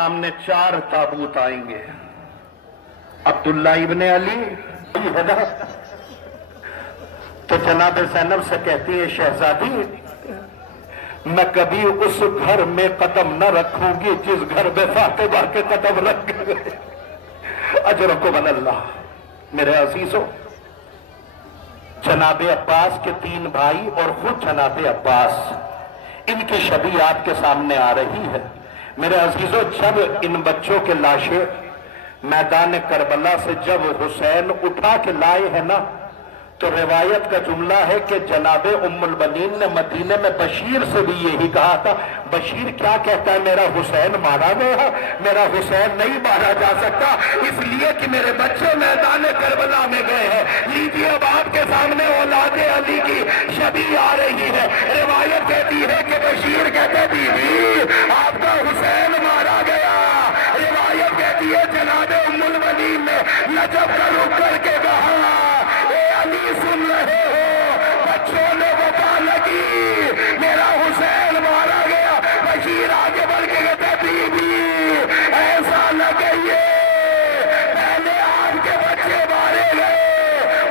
सामने 4 ताबूत आएंगे। अब्दुल्ला इब्ने अली है ना, तो जनाब ज़ैनब से कहती है, शहजादी मैं कभी उस घर में कदम न रखूंगी जिस घर में फातिमा के कदम रख गए। अजरकुम अल्लाह। मेरे अजीजों, जनाब अब्बास के 3 भाई और खुद जनाब अब्बास, इनकी शबी आपके सामने आ रही है। मेरे अजीजों, जब इन बच्चों के लाशें मैदान करबला से जब हुसैन उठा के लाए हैं ना, तो रिवायत का जुमला है कि जनाबे उम्मुल बनीन ने मदीने में बशीर से भी यही कहा था। बशीर क्या कहता है? मेरा हुसैन मारा गया, मेरा हुसैन नहीं मारा जा सकता, इसलिए कि मेरे बच्चे मैदान करबला में गए हैं। लीजिए, अब आपके सामने औलादे अली की शबी आ रही है। रिवायत कहती है कि बशीर कहते बीवी आपका हुसैन मारा गया। रिवायत कहती है जनाबे उम्मुल बनीन ने नजब का रुख करके कहा, सुन रहे हो, बच्चों ने वफा लगी, मेरा हुसैन मारा गया। बशीर आगे बढ़ के कहते बीबी ऐसा न कहिए, पहले आपके बच्चे मारे गए,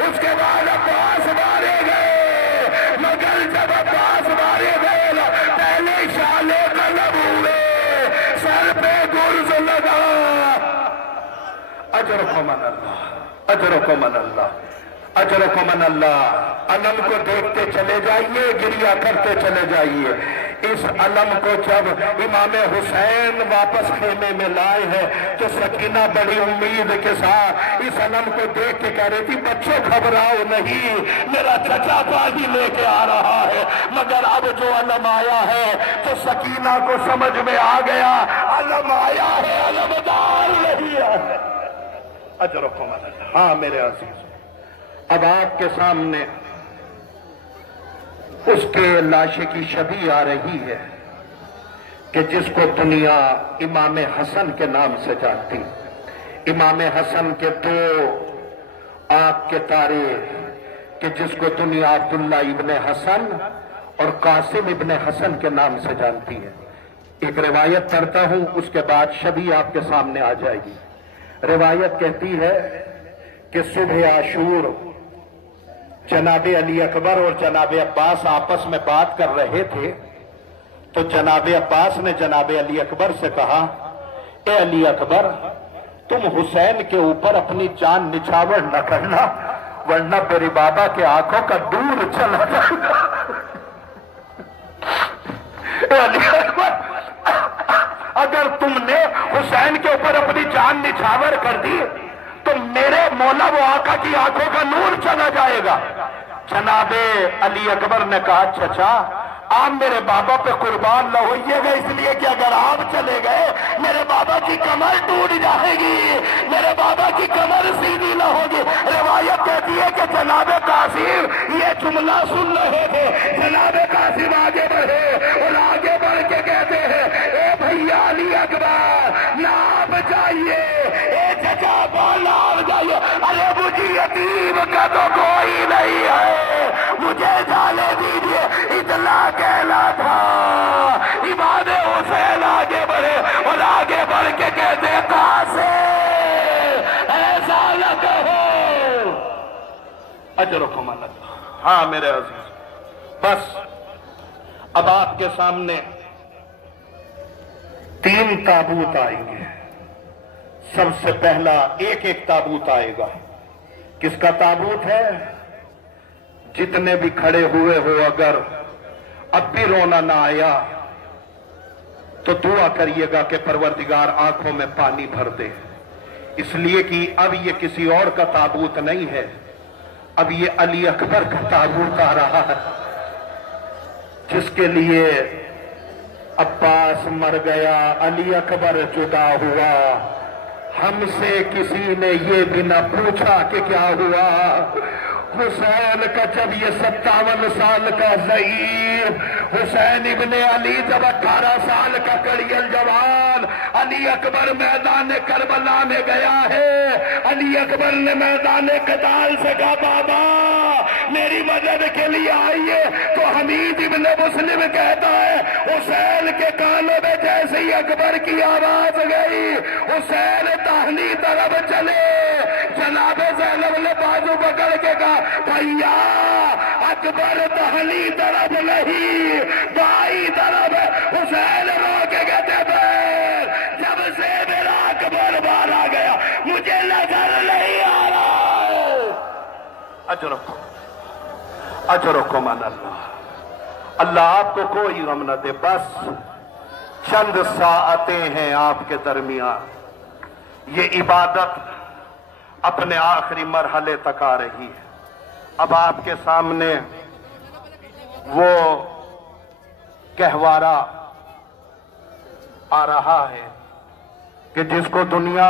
उसके बाद अब्बास मारे गए, मगर जब अब्बास मारे गए ना, पहले शाले कलम हुए, सर पे गुर्ज लगा। अजरकुम अल्लाह, अजरकुम अल्लाह, अजरकुम अल्लाह। अलम को देखते चले जाइए, गिरिया करते चले जाइए। इस अलम को जब इमाम हुसैन वापस खेमे में लाए हैं, तो सकीना बड़ी उम्मीद के साथ इस अलम को देख के कह रही थी, बच्चों घबराओ नहीं, मेरा चचा पाही लेके आ रहा है। मगर अब जो अलम आया है, तो सकीना को समझ में आ गया, अलम आया है, अलमदार नहीं है। अजरकुम अल्लाह। हाँ मेरे अजीज, अब आपके सामने उसके लाशे की शबी आ रही है कि जिसको दुनिया इमाम हसन के नाम से जानती। इमाम हसन के 2 आंख के तारे, कि जिसको दुनिया अब्दुल्ला इब्ने हसन और कासिम इब्ने हसन के नाम से जानती है। एक रिवायत पढ़ता हूं, उसके बाद शबी आपके सामने आ जाएगी। रिवायत कहती है कि सुबह आशूर जनाबे अली अकबर और जनाबे अब्बास आपस में बात कर रहे थे, तो जनाबे अब्बास ने जनाबे अली अकबर से कहा, ए अली अकबर, तुम हुसैन के ऊपर अपनी जान निछावर न करना, वरना मेरे बाबा के आंखों का दूर चला जाएगा। ए अली अकबर, अगर तुमने हुसैन के ऊपर अपनी जान निछावर कर दी, तो मेरे मौला वो आका की आंखों का नूर चला जाएगा। जनाबे अली अकबर ने कहा, चचा आप मेरे बाबा पे कुर्बान न होइएगा, इसलिए कि अगर आप चले गए मेरे बाबा की कमर टूट जाएगी, मेरे बाबा की कमर सीधी न होगी। रिवायत कहती है कि जनाबे कासिम ये जुमला सुन रहे थे। जनाबे कासिम आगे बढ़े और आगे बढ़ के कहते हैं, ए भैया अली अकबर ना आप जाइए, ए चचा ना आप जाइए, अरे मुझे यतीम का तो कोई नहीं है, मुझे जाने दीजिए, इतना कहना था। इमाम हुसैन आगे बढ़े और आगे बढ़ के कहते, कासिम ऐसा न कहो। अजरकुम अल्लाह। हाँ मेरे अजीज, बस अब आपके सामने 3 ताबूत आएंगे। सबसे पहला एक ताबूत आएगा। किसका ताबूत है? जितने भी खड़े हुए हो, अगर अब भी रोना ना आया तो दुआ करिएगा कि परवरदिगार आंखों में पानी भर दे, इसलिए कि अब ये किसी और का ताबूत नहीं है, अब ये अली अकबर का ताबूत आ रहा है, जिसके लिए अब्बास मर गया, अली अकबर जुदा हुआ, हमसे किसी ने ये भी न पूछा कि क्या हुआ। हुसैन का जब ये 57 साल का ज़ईफ हुसैन इब्ने अली जब 18 साल का कड़ियल जवान अली अकबर मैदान करबला में गया है, अली अकबर ने मैदान कताल से कहा, बाबा میری مدد کے لیے آئیے، تو حمید ابن مسلم کہتا ہے حسین کے کانوں میں جیسے ہی اکبر کی آواز گئی، حسین داہنی طرف چلے، جناب زینب نے بازو پکڑ کے کہا بھیا اکبر داہنی طرف نہیں بائیں طرف ہے۔ حسین رو کے کہتے پھر جب سے میرا اکبر مارا گیا مجھے نظر نہیں آ رہا ہے۔ اجرکم من اللہ، اللہ آپ کو کوئی غم نہ دے، بس چند ساعتیں ہیں آپ کے درمیان، یہ عبادت اپنے آخری مرحلے تک آ رہی ہے۔ اب آپ کے سامنے وہ گہوارہ آ رہا ہے کہ جس کو دنیا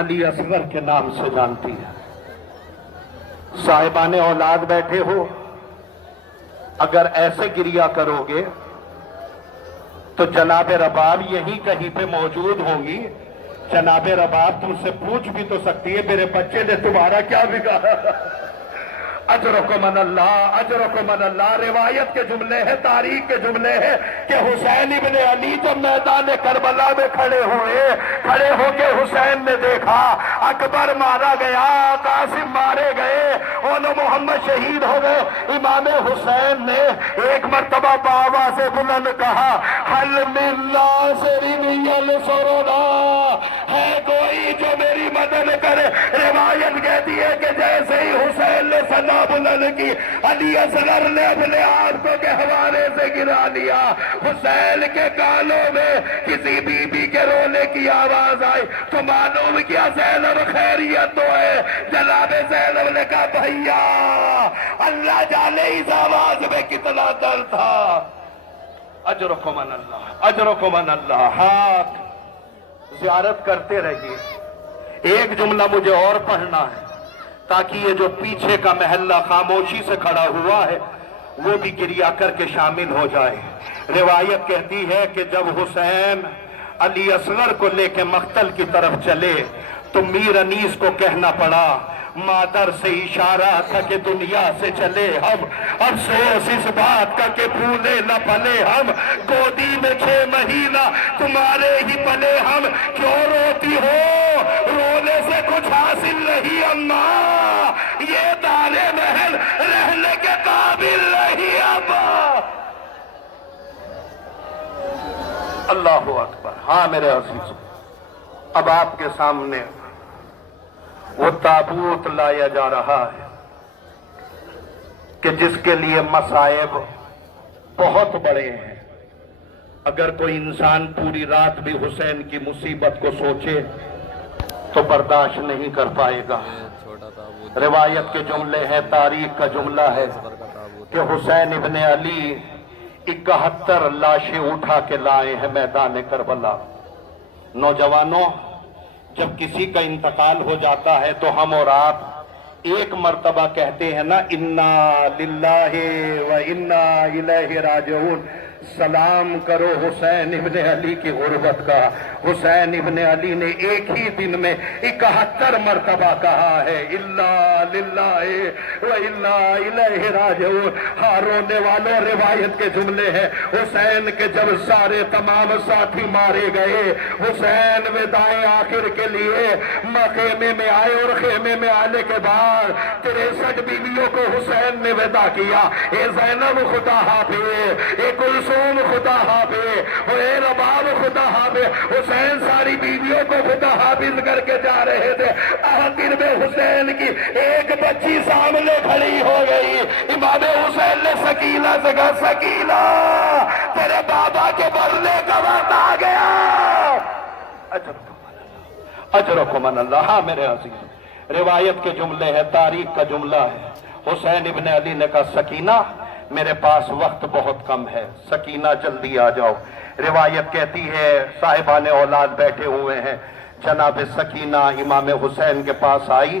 علی اصغر کے نام سے جانتی ہے۔ صاحبان اولاد بیٹھے ہو، اگر ایسے گریا کرو گے تو جناب رباب یہیں کہیں پہ موجود ہوں گی، جناب رباب تم سے پوچھ بھی تو سکتی ہے میرے بچے نے تمہارا کیا بگاڑا۔ اجرکم من اللہ، اجرکم من اللہ۔ روایت کے جملے ہیں، تاریخ کے جملے ہیں کہ حسین ابن علی جب میدان کربلا میں کھڑے ہو کے حسین نے دیکھا اکبر مارا گیا، قاسم مارے گئے، اور محمد شہید ہو گئے، امام حسین نے ایک مرتبہ بابا سے بلند کہا حل من ناصر ینصرنا، ہے کوئی جو میری مدد کرے۔ روایت کہتی ہے کہ جیسے ہی حسین نے صدا بلند کی، علی اصغر نے اپنے آپ کو گہوارے سے گرا لیا۔ حسین کے کانوں میں کسی بی بی کے رونے کی آواز آئی تو معلوم کیا زینب خیریت تو ہے۔ جناب زینب نے کہا بھیا اللہ جانے اس آواز میں کتنا درد تھا۔ اجرکم من اللہ، اجرکم من اللہ۔ ہاتھ زیارت کرتے رہیے۔ ایک جملہ مجھے اور پڑھنا ہے تاکہ یہ جو پیچھے کا محلہ خاموشی سے کھڑا ہوا ہے وہ بھی گریا کر کے شامل ہو جائے۔ روایت کہتی ہے کہ جب حسین علی اصغر کو لے کے مقتل کی طرف چلے تو میر انیس کو کہنا پڑا، مادر سے اشارہ تھا کہ دنیا سے چلے ہم، افسوس اس بات کا کہ پھولے نہ پلے ہم، گودی میں 6 مہینہ تمہارے ہی پلے ہم، کیوں روتی ہو؟ رونے سے کچھ حاصل نہیں اماں، یہ دارے محل رہنے کے قابل نہیں اماں۔ اللہ اکبر۔ ہاں میرے عزیز، اب آپ کے سامنے وہ تابوت لایا جا رہا ہے کہ جس کے لیے مصائب بہت بڑے ہیں۔ اگر کوئی انسان پوری رات بھی حسین کی مصیبت کو سوچے تو برداشت نہیں کر پائے گا۔ روایت کے جملے ہیں، تاریخ کا جملہ ہے کہ حسین ابن علی 71 لاشیں اٹھا کے لائے ہیں میدان کربلا۔ نوجوانوں، جب کسی کا انتقال ہو جاتا ہے تو ہم اور آپ ایک مرتبہ کہتے ہیں نا انا للہ و انا الیہ راجعون، سلام کرو حسین ابن علی کی غربت کا۔ حسین ابن علی نے ایک ہی دن میں 71 مرتبہ کہا ہے الا للہ و انا الیہ راجعون۔ ہاں رونے والوں، روایت کے جملے ہیں حسین کے جب سارے تمام ساتھی مارے گئے، حسین وداع آخر کے لیے خیمے میں آئے، اور خیمے میں آنے کے بعد 63 بیویوں کو حسین نے ودا کیا۔ اے زینب خدا حافظ، اے کلثوم خدا حافظ، اے رباب خدا حافظ۔ حسین ساری بیویوں کو خدا حافظ کر کے جا رہے تھے، آخر میں حسین کی ایک بچی سامنے کھڑی ہو گئی۔ امام حسین نے سکینہ سے کہا سکینہ تیرے بابا کے مرنے کا وقت آ گیا۔ اجرکم من اللہ۔ ہاں میرے عزیز، روایت کے جملے ہیں، تاریخ کا جملہ ہے، حسین ابن علی نے کہا سکینہ میرے پاس وقت بہت کم ہے، سکینہ جلدی آ جاؤ۔ روایت کہتی ہے صاحبان اولاد بیٹھے ہوئے ہیں، جناب سکینہ امام حسین کے پاس آئی